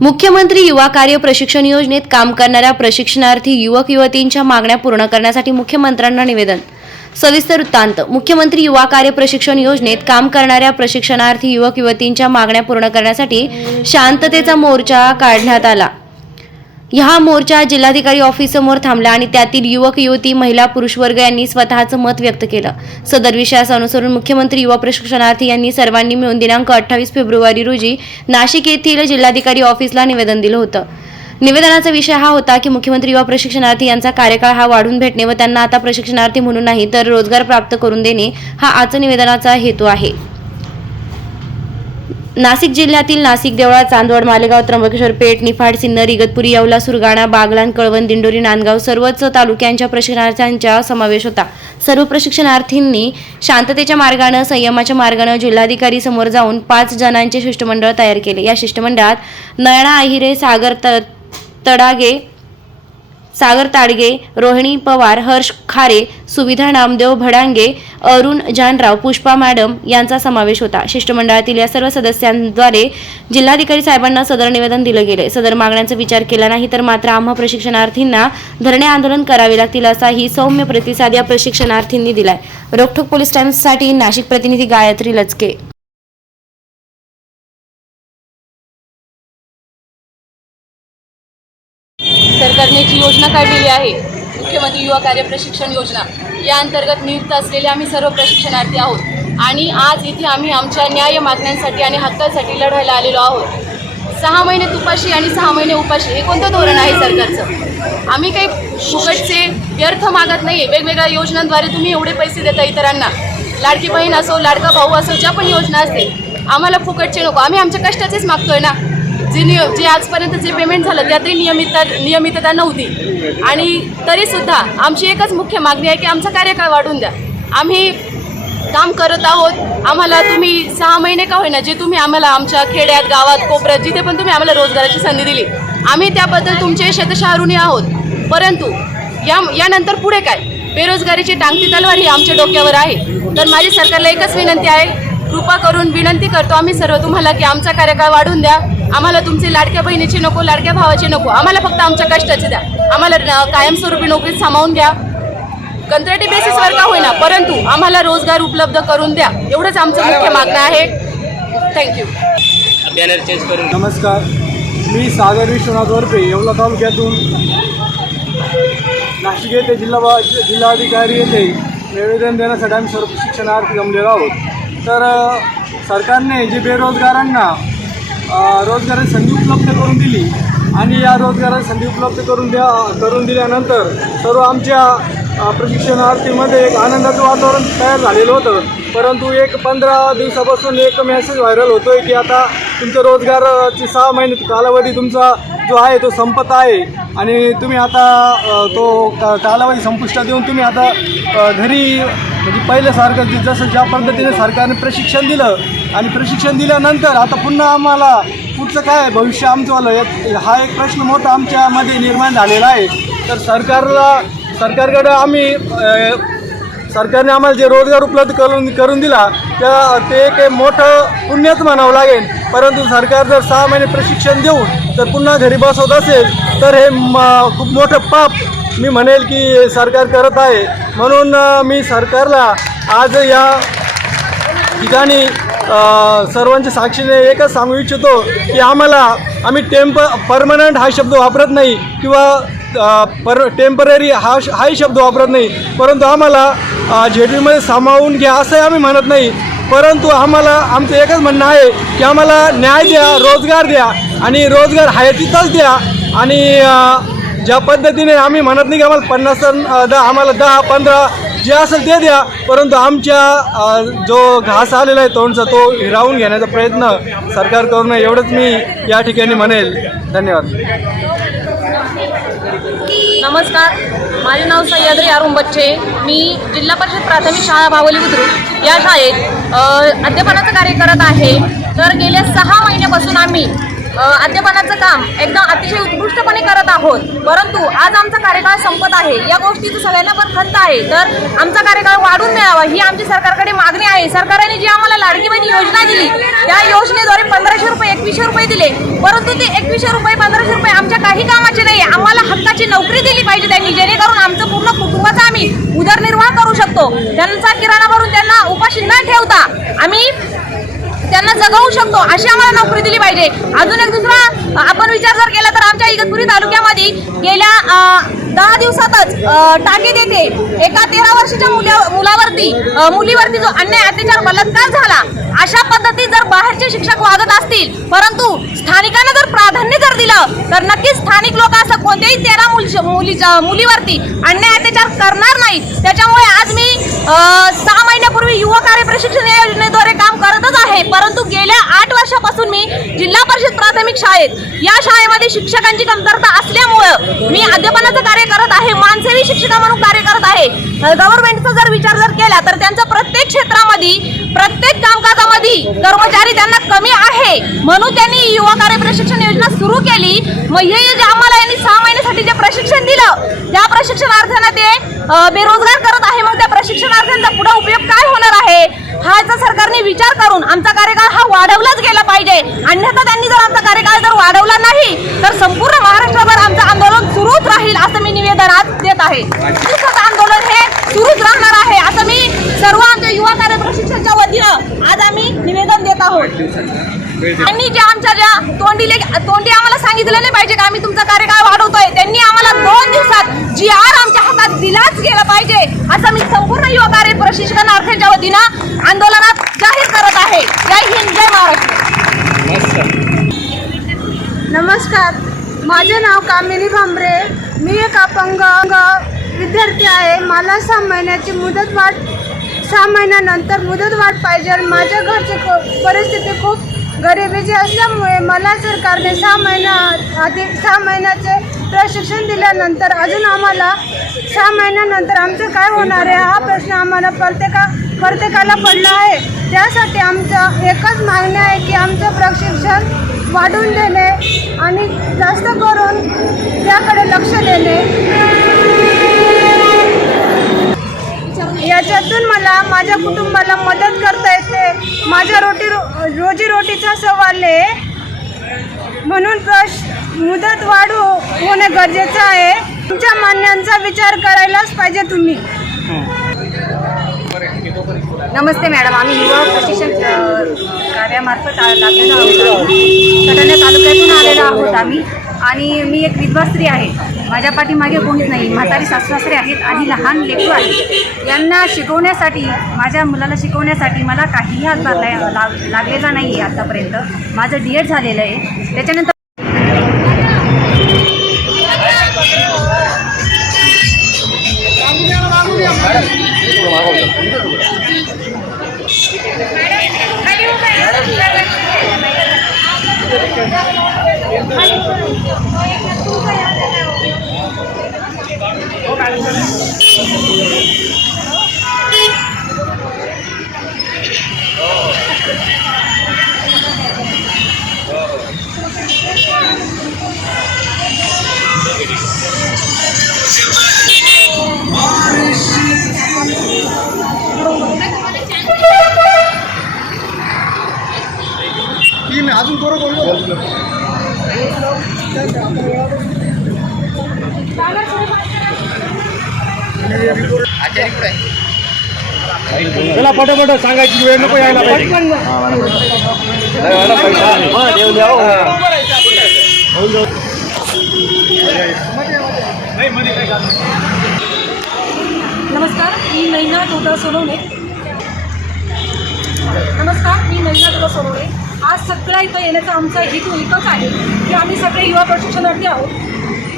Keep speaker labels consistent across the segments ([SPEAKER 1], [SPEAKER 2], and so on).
[SPEAKER 1] मुख्यमंत्री युवा कार्य प्रशिक्षण योजनेत काम करणाऱ्या प्रशिक्षणार्थी युवक युवतींच्या मागण्या पूर्ण करण्यासाठी मुख्यमंत्र्यांना निवेदन. सविस्तर वृत्तांत. मुख्यमंत्री युवा कार्य प्रशिक्षण योजनेत काम करणाऱ्या प्रशिक्षणार्थी युवक युवतींच्या मागण्या पूर्ण करण्यासाठी शांततेचा मोर्चा काढण्यात आला. हा मोर्चा जिल्हाधिकारी ऑफिस समोर थांबला आणि त्यातील युवक युवती महिला पुरुष वर्ग यांनी स्वतःचं मत व्यक्त केलं. सदर विषयास अनुसरून मुख्यमंत्री युवा प्रशिक्षणार्थी यांनी सर्वांनी मिळून दिनांक अठ्ठावीस फेब्रुवारी रोजी नाशिक येथील जिल्हाधिकारी ऑफिसला निवेदन दिलं होतं. निवेदनाचा विषय हा होता की मुख्यमंत्री युवा प्रशिक्षणार्थी यांचा कार्यकाळ हा वाढून भेटणे व त्यांना आता प्रशिक्षणार्थी म्हणून नाही तर रोजगार प्राप्त करून देणे हा आजच्या निवेदनाचा हेतू आहे. नाशिक जिल्ह्यातील नाशिक देवळा चांदवड मालेगाव त्र्यंबकेश्वर पेठ निफाड सिन्नर इगतपुरी येवला सुरगाणा बागलाण कळवण दिंडोरी नांदगाव सर्वच तालुक्यांच्या प्रशिक्षणार्थ्यांचा समावेश होता. सर्व प्रशिक्षणार्थींनी शांततेच्या मार्गानं संयमाच्या मार्गानं जिल्हाधिकारी समोर जाऊन पाच जणांचे शिष्टमंडळ तयार केले. या शिष्टमंडळात नयना आहिरे सागर त तडागे सागर ताडगे रोहिणी पवार हर्ष खारे सुविधा नामदेव भडांगे अरुण जानराव पुष्पा मॅडम यांचा समावेश होता. शिष्टमंडळातील या सर्व सदस्यांद्वारे जिल्हाधिकारी साहेबांना सदर निवेदन दिलं गेले. सदर मागण्यांचा विचार केला नाही तर मात्र आम्हा प्रशिक्षणार्थींना धरणे आंदोलन करावे लागतील असाही सौम्य प्रतिसाद या प्रशिक्षणार्थींनी दिलाय. रोखोक पोलीस टाइम्ससाठी नाशिक प्रतिनिधी गायत्री लचके.
[SPEAKER 2] सरकारने जी योजना काढलेली आहे. मुख्यमंत्री युवा कार्य प्रशिक्षण योजना. या अंतर्गत नियुक्त असलेले आम्ही सर्व प्रशिक्षणार्थी आहोत. आणि आज इथे आम्ही आमच्या न्याय मागण्यांसाठी आणि हक्कांसाठी लढायला आलेलो आहोत. सहा महिने तुपाशी आणि सहा महिने उपाशी हे कोणतं धोरण आहे सरकारचं? आम्ही काही फुकटचे व्यर्थ मागत नाही आहे वेगवेगळ्या योजनांद्वारे तुम्ही एवढे पैसे देता इतरांना. लाडकी बहीण असो लाडका भाऊ असो ज्या पण योजना असतील आम्हाला फुकटचे नको. आम्ही आमच्या कष्टाचेच मागतोय ना? जे निय जे आजपर्यंत जे पेमेंट झालं त्यातही नियमितता नियमितता नव्हती. आणि तरीसुद्धा आमची एकच मुख्य मागणी आहे की आमचा कार्यकाळ वाढून द्या. आम्ही काम करत आहोत. आम्हाला तुम्ही सहा महिने का होईना जे तुम्ही आम्हाला आमच्या खेड्यात गावात कोपऱ्यात जिथे पण तुम्ही आम्हाला रोजगाराची संधी दिली आम्ही त्याबद्दल तुमचे शतशहारुणी आहोत. परंतु या यानंतर पुढे काय? बेरोजगारीची टांगती तलवार ही आमच्या डोक्यावर आहे. तर माझी सरकारला एकच विनंती आहे कृपा करून विनंती करतो आम्ही सर्व तुम्हाला की आमचा कार्यकाळ वाढून द्या. आम्हाला तुमचे लाडक्या बहिणीची नको लाडक्या भावाची नको. आम्हाला फक्त आमच्या कष्टाचे द्या. आम्हाला कायमस्वरूपी नोकरीत सामावून घ्या. कंत्राटी बेसिसवर का होईना परंतु आम्हाला रोजगार उपलब्ध करून द्या. एवढंच आमचं मुख्य मागणं आहे. थँक्यू
[SPEAKER 3] बॅनर चेंज करून
[SPEAKER 4] नमस्कार. मी सागर विश्वनाथ वरपे येवला तालुक्यातून नाशिक येथे जिल्हा जिल्हाधिकारी येथे निवेदन देण्यासाठी आम्ही सर्व शिक्षणार्थी जमलेलो आहोत. तर सरकारने जे बेरोजगारांना रोजगाराची संधी उपलब्ध करून दिली. आणि या रोजगाराची संधी उपलब्ध करून द्या करून दिल्यानंतर सर्व आमच्या प्रशिक्षणार्थीमध्ये एक आनंदाचं वातावरण तयार झालेलं होतं. परंतु एक पंधरा दिवसापासून एक मेसेज व्हायरल होतो आहे की आता तुमचं रोजगाराची सहा महिने कालावधी तुमचा जो आहे तो संपत आहे. आणि तुम्ही आता तो का- कालावधी संपुष्टात येऊन तुम्ही आता घरी म्हणजे पहिल्यासारखं जे जसं ज्या पद्धतीने सरकारने प्रशिक्षण दिलं आणि प्रशिक्षण दिल्यानंतर आता पुन्हा आम्हाला पुढचं काय भविष्य आमचंवालं एक हा एक प्रश्न मोठा आमच्यामध्ये निर्माण झालेला आहे. तर सरकारला सरकारकडं आम्ही सरकारने आम्हाला जे रोजगार उपलब्ध करून करून दिला त्या ते एक मोठं पुण्यच म्हणावं लागेल. परंतु सरकार जर सहा महिने प्रशिक्षण देऊन तर पुन्हा घरी बसवत असेल तर हे म खूप मोठं पाप मी म्हणेल की सरकार करत आहे. म्हणून मी सरकारला आज या ठिकाणी सर्वांच्या साक्षीने एकच सांगू इच्छितो की आम्हाला आम्ही टेम्प परमनंट हा शब्द वापरत नाही किंवा पर टेंपररी हा श- हाही शब्द वापरत नाही. परंतु आम्हाला झेडपीमध्ये सामावून घ्या असंही आम्ही म्हणत नाही. परंतु आम्हाला आमचं एकच म्हणणं आहे की आम्हाला न्याय द्या रोजगार द्या आणि रोजगार हयातीतच तिथंच द्या आणि ज्या पद्धतीने आम्ही म्हणत नाही की आम्हाला पन्नास टन, दहा आम्हाला दहा पंधरा जे असेल ते द्या. परंतु आमच्या जो घास आलेला आहे तोंडचा तो हिरावून घेण्याचा प्रयत्न सरकार करू नये एवढंच मी या ठिकाणी म्हणेल. धन्यवाद.
[SPEAKER 2] नमस्कार. माझे नाव सह्याद्री अरुण बच्चे. मी जिल्हा परिषद प्राथमिक शाळा भावली बुद्रुक या शाळेत अध्यापनाचं कार्य करत आहे. तर गेल्या सहा महिन्यापासून आम्ही अध्यापनाचं काम एकदम अतिशय उत्कृष्टपणे करत आहोत. परंतु आज आमचा कार्यकाळ संपत आहे. या गोष्टीचं सगळ्यांना पण खंत आहे. तर आमचा कार्यकाळ वाढून मिळावा ही आमची सरकारकडे मागणी आहे. सरकारने जी आम्हाला लाडकी बहिणी योजना दिली त्या योजनेद्वारे पंधराशे रुपये एकवीसशे रुपये दिले. परंतु ते
[SPEAKER 5] एकवीसशे रुपये पंधराशे रुपये आमच्या काही कामाचे नाही आम्हाला हक्काची नोकरी दिली पाहिजे त्यांनी जेणेकरून आमचं पूर्ण कुटुंबाचा आम्ही उदरनिर्वाह करू शकतो. त्यांचा किराणा भरून त्यांना उपाशी न ठेवता आम्ही त्यांना जगवू शकतो अशी आम्हाला नोकरी दिली पाहिजे. अजून एक दुसरा आपण विचार जर केला तर आमच्या इगतपुरी तालुक्यामध्ये गेल्या दहा दिवसातच टाके देते. एका तेरा वर्षाच्या मुला मुलावरती मुलीवरती जो अन्याय अत्याचार बलात्कार झाला अशा पद्धतीत जर बाहेरचे शिक्षक वागत असतील परंतु स्थानिकांना दिलं तर नक्कीच स्थानिक लोक असं कोणत्याही तेरा मुली मुलीवरती अन्याय अत्याचार करणार नाही त्याच्यामुळे आज मी सहा महिन्यापूर्वी युवा कार्य प्रशिक्षण या योजनेद्वारे काम करतच आहे. परंतु गेल्या आठ वर्षापासून मी जिल्हा परिषद प्राथमिक शाळेत या शाळेमध्ये शिक्षकांची कमतरता असल्यामुळं मी अध्यापनाचं कार्य करत आहे मानसेवी शिक्षिका म्हणून कार्य करत आहे. गव्हर्नमेंटचा जर विचार जर केला तर त्यांचं प्रत्येक क्षेत्रामध्ये प्रत्येक कामकाजामध्ये कर्मचारी त्यांना कमी आहे. म्हणून त्यांनी युवा कार्य प्रशिक्षण योजना सुरू केली. मग हे जे आम्हाला यांनी सहा महिन्यासाठी जे प्रशिक्षण दिलं त्या प्रशिक्षणार्थ्यांना ते बेरोजगार करत आहे. मग त्या प्रशिक्षणार्थ्यांचा पुढे उपयोग काय होणार आहे? हा याचा सरकारने विचार करून आमचा कार्यकाळ हा वाढवलाच गेला पाहिजे. अन्यथा त्यांनी जर आमचा कार्यकाळ जर वाढवला नाही तर संपूर्ण महाराष्ट्रभर आमचं आंदोलन सुरूच राहील असं मी निवेदन आज देत आहे. आंदोलन हे सुरूच राहणार आहे असं मी सर्व आमच्या युवा कार्य प्रशिक्षणच्या वतीनं आज आम्ही निवेदन देत आहोत. त्यांनी जे आमच्या ज्या तोंडी तोंडी आम्हाला सांगितलं नाही पाहिजे का? आम्ही तुमचा कार्यकाळ वाढवतोय. त्यांनी आम्हाला दोन दिवसात जी आर आमच्या हातात दिलाच गेला पाहिजे. असं मी संपूर्ण युवा कार्य अर्थाच्या वतीनं आंदोलनात जाहीर करत आहे. जय हिंद जय महाराष्ट्र.
[SPEAKER 6] नमस्कार. माझे नाव कामिनी भांबरे. मी एक अपंग विद्यार्थी आहे. मला सहा महिन्याची मुदत वाढ सहा महिन्यानंतर मुदत वाढ पाहिजे माझ्या घरची परिस्थिती खूप गरिबीची असल्यामुळे मला सरकारने सहा महिना आधी सहा महिन्याचे प्रशिक्षण दिल्यानंतर अजून आम्हाला सहा महिन्यानंतर आमचं काय होणार आहे हा प्रश्न आम्हाला प्रत्येका प्रत्येकाला पडला आहे. त्यासाठी आमचं एकच मागणी आहे की आमचं प्रशिक्षण वाढवून देणे आणि जास्त करून त्याकडे लक्ष देणे. याच्यातून मला माझ्या कुटुंबाला मदत करता माझ्या रोटी रो रोजीरोटीचा सवाल आहे. म्हणून प्रश मुदत वाढ होणे गरजेचं आहे. तुमच्या मान्यांचा विचार करायलाच पाहिजे तुम्ही.
[SPEAKER 5] नमस्ते मॅडम आम्ही युवा प्रशिक्षण कार्यामार्फत आ- लागलेलो आहोत. सटाणा तालुक्यातून आलेलो आहोत आम्ही. आणि मी एक विधवा स्त्री आहे. माझ्या पाठीमागे कोणीच नाही. म्हातारी सासू आहेत आणि लहान लेकरू आहेत. यांना शिकवण्यासाठी माझ्या मुलाला शिकवण्यासाठी मला काहीही हातभार लाग लागलेला नाही आहे आत्तापर्यंत माझं डी एड झालेलं आहे. त्याच्यानंतर
[SPEAKER 4] चला पटापट सांगायची वेळ नको यायला
[SPEAKER 7] नमस्कार मी नैना टोटा सोनवणे. नमस्कार मी नैना टोटा सोनवणे. आज सगळ्या इथं येण्याचा आमचा हेतू एकच आहे की आम्ही सगळे युवा प्रशिक्षणार्थी आहोत.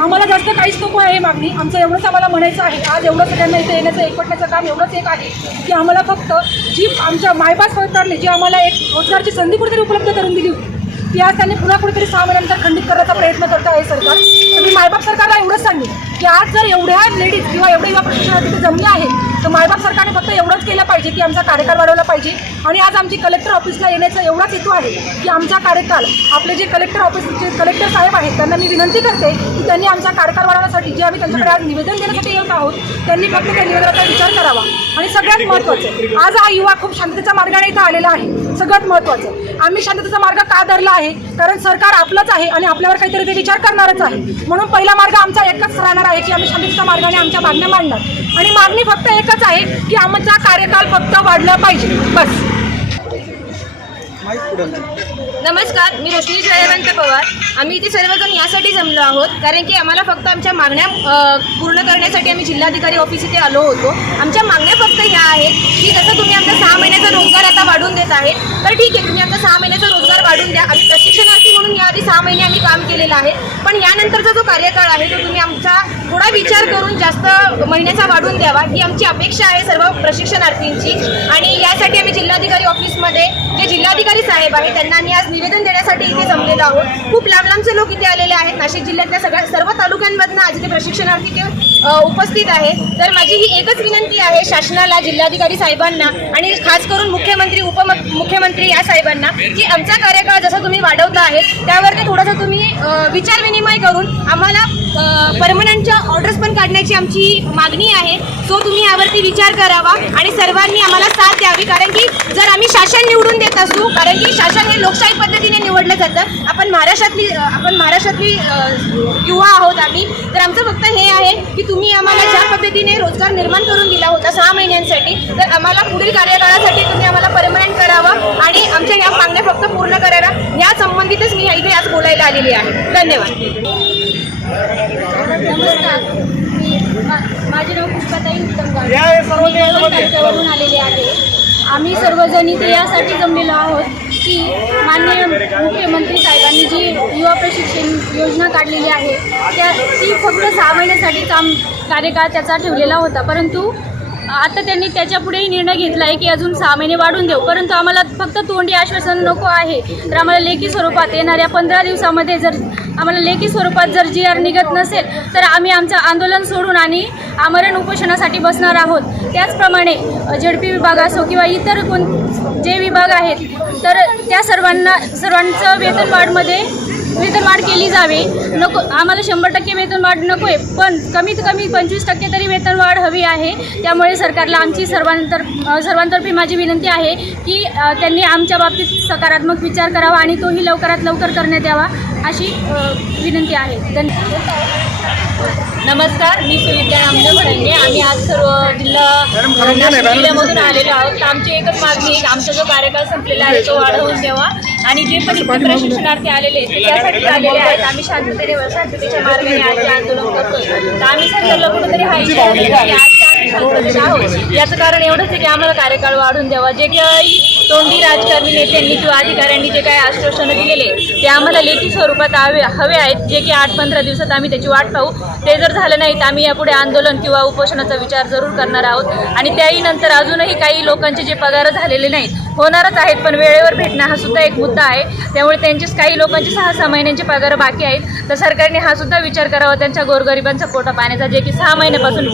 [SPEAKER 7] आम्हाला जास्त काहीच नको आहे मागणी. आमचं एवढंच आम्हाला म्हणायचं आहे. आज एवढं सगळ्यांना इथे येण्याचं एकवटण्याचं काम एवढंच एक आहे की आम्हाला फक्त जी आमच्या मायबाप सरकारने जी आम्हाला एक रोजगारची संधी कुठेतरी उपलब्ध करून दिली होती ती आज त्यांनी पुन्हा कुठेतरी सहा महिन्यानंतर खंडित करण्याचा प्रयत्न करत आहे सरकार. तर मी मायबाप सरकारला एवढंच सांगेन. की आज जर एवढ्या लेडीज किंवा एवढे युवा प्रशिक्षणार्थी तिथे जमले आहेत तर मायबाप सरकारने फक्त एवढंच केलं पाहिजे की आमचा कार्यकाळ वाढवला पाहिजे. आणि आज आमची कलेक्टर ऑफिसला येण्याचा एवढाच हेतू आहे की आमचा कार्यकाळ आपले जे कलेक्टर ऑफिसचे कलेक्टर साहेब आहेत त्यांना मी विनंती करते की त्यांनी आमचा कार्यकाळ वाढवण्यासाठी जे आम्ही त्यांच्याकडे आज निवेदन देण्यासाठी येत आहोत त्यांनी फक्त त्या निवेदनाचा विचार करावा. आणि सगळ्यात महत्त्वाचं आज हा युवा खूप शांततेच्या मार्गाने इथं आलेला आहे. सगळ्यात महत्त्वाचं आम्ही शांततेचा मार्ग का धरला आहे? कारण सरकार आपलंच आहे आणि आपल्यावर काहीतरी ते विचार करणारच आहे. म्हणून पहिला मार्ग आमचा एकच राहणार आहे की आम्ही शांततेच्या मार्गाने आमच्या मागण्या मांडणार. आणि मागणी फक्त एकच आहे की आमचा कार्यकाल फक्त वाढला पाहिजे. बस.
[SPEAKER 8] नमस्कार मी रोशनी जयवंत पवार. आम्ही इथे सर्वजण यासाठी जमलो आहोत कारण की आम्हाला फक्त आमच्या मागण्या पूर्ण करण्यासाठी आम्ही जिल्हाधिकारी ऑफिस इथे आलो होतो. आमच्या मागण्या फक्त ह्या आहेत की जसं तुम्ही आमचा सहा महिन्याचा रोजगार आता वाढवून देत आहे तर ठीक आहे तुम्ही आमचा सहा महिन्याचा रोजगार वाढवून द्या. आम्ही प्रशिक्षणार्थी म्हणून याआधी सहा महिने आम्ही काम केलेलं आहे. पण यानंतरचा जो कार्यकाळ आहे तो तुम्ही आमचा थोडा विचार करून जास्त महिन्याचा वाढून द्यावा ही आमची अपेक्षा आहे सर्व प्रशिक्षणार्थींची. आणि यासाठी आम्ही जिल्हाधिकारी ऑफिसमध्ये जे जिल्हाधिकारी साहेब आहेत त्यांना आम्ही आज निवेदन देण्यासाठी इथे जमलेलो आहोत. खूप लांब लांबचे लोक इथे आलेले आहेत. नाशिक जिल्ह्यातल्या सगळ्या सर्व तालुक्यांमधनं आज इथे प्रशिक्षणार्थी ते उपस्थित आहे तर माझी ही एकच विनंती आहे शासनाला जिल्हाधिकारी साहेबांना आणि खास करून मुख्यमंत्री उपमुख्यमंत्री या साहेबांना की आमचा कार्यकाळ जसा तुम्ही वाढवता आहे त्यावरती थोडंसं तुम्ही विचार विनिमय करून आम्हाला परमनंटच्या ऑर्डर्स पण काढण्याची आमची मागणी आहे. सो तुम्ही यावरती विचार करावा आणि सर्वांनी आम्हाला साथ द्यावी. कारण की जर आम्ही शासन निवडून देत असू कारण की शासन हे लोकशाही पद्धतीने निवडलं जातं. आपण महाराष्ट्रातली आपण महाराष्ट्रातली युवा आहोत आम्ही. तर आमचं फक्त हे आहे की तुम्ही आम्हाला ज्या पद्धतीने रोजगार निर्माण करून दिला होता सहा महिन्यांसाठी तर आम्हाला पुढील कार्यकाळासाठी तुम्ही आम्हाला परमनंट करावं आणि आमच्या या मागण्या फक्त पूर्ण करायला या संबंधितच मी इथे आज बोलायला आलेली आहे. धन्यवाद.
[SPEAKER 9] माझे नाव पुष्पाताई उत्तम गाव तालुक्यावरून आलेले आहे. आम्ही सर्वजण इथे यासाठी जमलेलो आहोत की माननीय मुख्यमंत्री साहेबांनी जी युवा प्रशिक्षण योजना काढलेली आहे त्या ती फक्त सहा महिन्यासाठी काम कार्यकाळ त्याचा ठेवलेला होता. परंतु आता त्यांनी त्याच्यापुढेही निर्णय घेतला आहे की अजून सहा महिने वाढून देऊ. परंतु आम्हाला फक्त तोंडी आश्वासन नको आहे. तर आम्हाला लेखी स्वरूपात येणाऱ्या पंधरा दिवसामध्ये जर आम्हाला लेखी स्वरूपात जर जी आर निघत नसेल तर आम्ही आमचं आंदोलन सोडून आणि आमरण उपोषणासाठी बसणार आहोत. त्याचप्रमाणे झेडपी विभाग असो किंवा इतर कोण जे विभाग आहेत तर त्या सर्वांना सर्वांचं वेतनवाढमध्ये वेतनवाढ केली जावी नको आम्हाला शंभर टक्के वेतनवाढ नको आहे पण कमीत कमी पंचवीस टक्के तरी वेतनवाढ हवी आहे. त्यामुळे सरकारला आमची सर्वांतर सर्वांतर्फे माझी विनंती आहे की त्यांनी आमच्या बाबतीत सकारात्मक विचार करावा आणि तोही लवकरात लवकर करण्यात यावा अशी विनंती आहे. धन्यवाद.
[SPEAKER 10] नमस्कार मी सुविद्या नामदेव भडंगे आम्ही आज सर्व जिल्हा जिल्ह्यामधून आलेलो आहोत. आमची एकच मागणी आमचा जो कार्यकाळ संपलेला आहे तो वाढवून द्यावा. आणि जे पण इथे प्रशिक्षणार्थी आलेले आहेत त्यासाठी आलेले आहेत. आम्ही शांततेने शांततेच्या मार्गाने आज आंदोलन करतोय. तर आम्ही सरकारला कुठेतरी हा इशारा शांततेत आहोत याचं कारण एवढंच आहे की आम्हाला कार्यकाळ वाढून द्यावा. जे काही तोंडी राजकारणी नेत्यांनी किंवा अधिकाऱ्यांनी जे काही आश्वासनं दिलेले ते आम्हाला लेखी स्वरूपात हवे हवे आहेत. जे की आठ पंधरा दिवसात आम्ही त्याची वाट पाहू. ते जर झालं नाही तर आम्ही यापुढे आंदोलन किंवा उपोषणाचा विचार जरूर करणार आहोत. आणि त्याही नंतर अजूनही काही लोकांचे जे पगार झालेले नाहीत होणारच आहेत पण वेळेवर भेटणं हा सुद्धा एक मुद्दा आहे. त्यामुळे त्यांचेच काही लोकांचे सहा सहा महिन्यांचे पगार बाकी आहेत. तर सरकारने हा सुद्धा विचार करावा त्यांच्या गोरगरिबांचा पोटा पाण्याचा. जे की सहा महिन्यापासून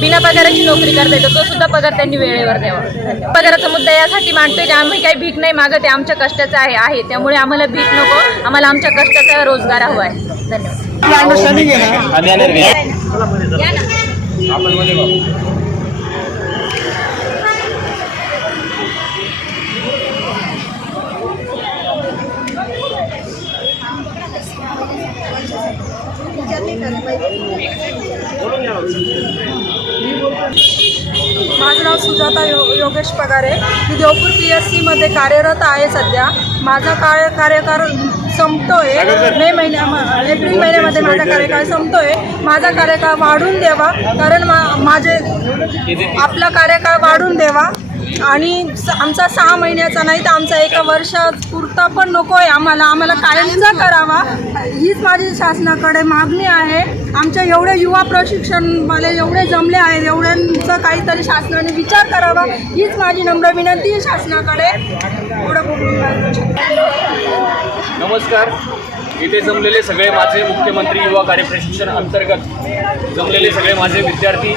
[SPEAKER 10] बिना पगाराची नोकरी करता येतं तो सुद्धा पगार त्यांनी वेळेवर द्यावा. पगाराचा मुद्दा यासाठी मांडतोय की आम्ही काही भीक नाही मागत आहे आमच्या कष्टाचा आहे आहे. त्यामुळे आम्हाला भीक नको आम्हाला आमच्या कष्टाचा रोजगार हवा आहे. धन्यवाद
[SPEAKER 11] हा बॅनर घ्या आपण मध्ये बघू.
[SPEAKER 7] माझं नाव सुजाता यो योगेश पगारे. मी देवपूर पी एस सीमध्ये कार्यरत आहे सध्या. माझा कार्य कार्यकाळ संपतोय. मे महिन्या म- एप्रिल महिन्यामध्ये माझा कार्यकाळ संपतोय. माझा कार्यकाळ वाढून द्यावा कारण मा माझे आपला कार्यकाळ वाढून द्यावा. आणि स- आमचा सहा महिन्याचा नाही तर आमचा एका वर्षापुरता पण नको आहे आम्हाला. आम्हाला कायमचा करावा. हीच माझी शासनाकडे मागणी आहे. आमच्या एवढे युवा प्रशिक्षणवाले एवढे जमले आहेत एवढ्यांचा काहीतरी शासनाने विचार करावा हीच माझी नम्र विनंती आहे शासनाकडे.
[SPEAKER 3] नमस्कार. इथे जमलेले सगळे माझे मुख्यमंत्री युवा कार्य प्रशिक्षण अंतर्गत जमलेले सगळे माझे विद्यार्थी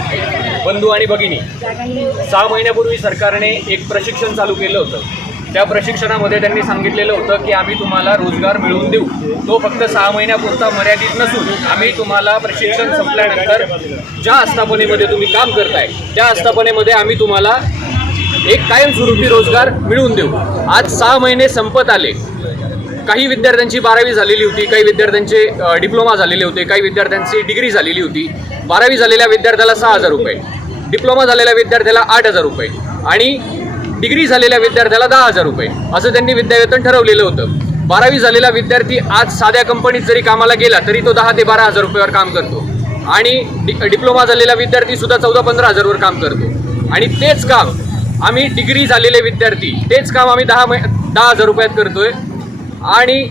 [SPEAKER 3] बंधू आणि भगिनी सहा महिन्यापूर्वी सरकारने एक प्रशिक्षण चालू केलं होतं. त्या प्रशिक्षणामध्ये त्यांनी सांगितलेलं होतं की आम्ही तुम्हाला रोजगार मिळवून देऊ. तो फक्त सहा महिन्यापुरता मर्यादित नसून आम्ही तुम्हाला प्रशिक्षण संपल्यानंतर ज्या आस्थापनेमध्ये तुम्ही काम करताय त्या आस्थापनेमध्ये आम्ही तुम्हाला एक कायमस्वरूपी रोजगार मिळवून देऊ. आज सहा महिने संपत आले. काही विद्यार्थ्यांची बारावी झालेली होती काही विद्यार्थ्यांचे डिप्लोमा झालेले होते काही विद्यार्थ्यांची डिग्री झालेली होती. बारावी झालेल्या विद्यार्थ्याला सहा हजार रुपये. डिप्लोमा झालेल्या विद्यार्थ्याला आठ हजार रुपये आणि डिग्री झालेल्या विद्यार्थ्याला दहा हजार रुपये असं त्यांनी विद्यावेतन ठरवलेलं होतं. बारावी झालेला विद्यार्थी आज साध्या कंपनीत जरी कामाला गेला तरी तो दहा ते बारा हजार रुपयावर काम करतो. आणि डि डिप्लोमा झालेला विद्यार्थी सुद्धा चौदा पंधरा हजारवर काम करतो. आणि तेच काम आम्ही डिग्री झालेले विद्यार्थी तेच काम आम्ही दहा मै दहा हजार रुपयात करतोय. आणि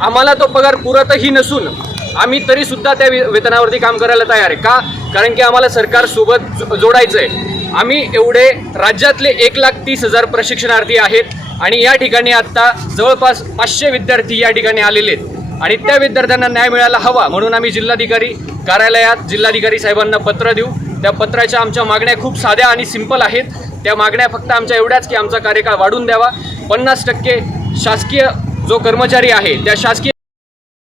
[SPEAKER 3] आम्हाला तो पगार पुरतही नसून आम्ही तरी सुद्धा त्या वेतनावरती काम करायला तयार आहे. का? कारण की आम्हाला सरकारसोबत जो- जोडायचं आहे आम्ही एवढे राज्यातले एक लाख तीस हजार प्रशिक्षणार्थी आहेत आणि या ठिकाणी आत्ता जवळपास पाचशे विद्यार्थी या ठिकाणी आलेले आहेत. आणि त्या विद्यार्थ्यांना न्याय मिळायला हवा म्हणून आम्ही जिल्हाधिकारी कार्यालयात जिल्हाधिकारी साहेबांना पत्र देऊ. त्या पत्राच्या आमच्या मागण्या खूप साध्या आणि सिंपल आहेत. त्या मागण्या फक्त आमच्या एवढ्याच की आमचा कार्यकाळ वाढून द्यावा. पन्नास टक्के शासकीय जो कर्मचारी आहे त्या शासकीय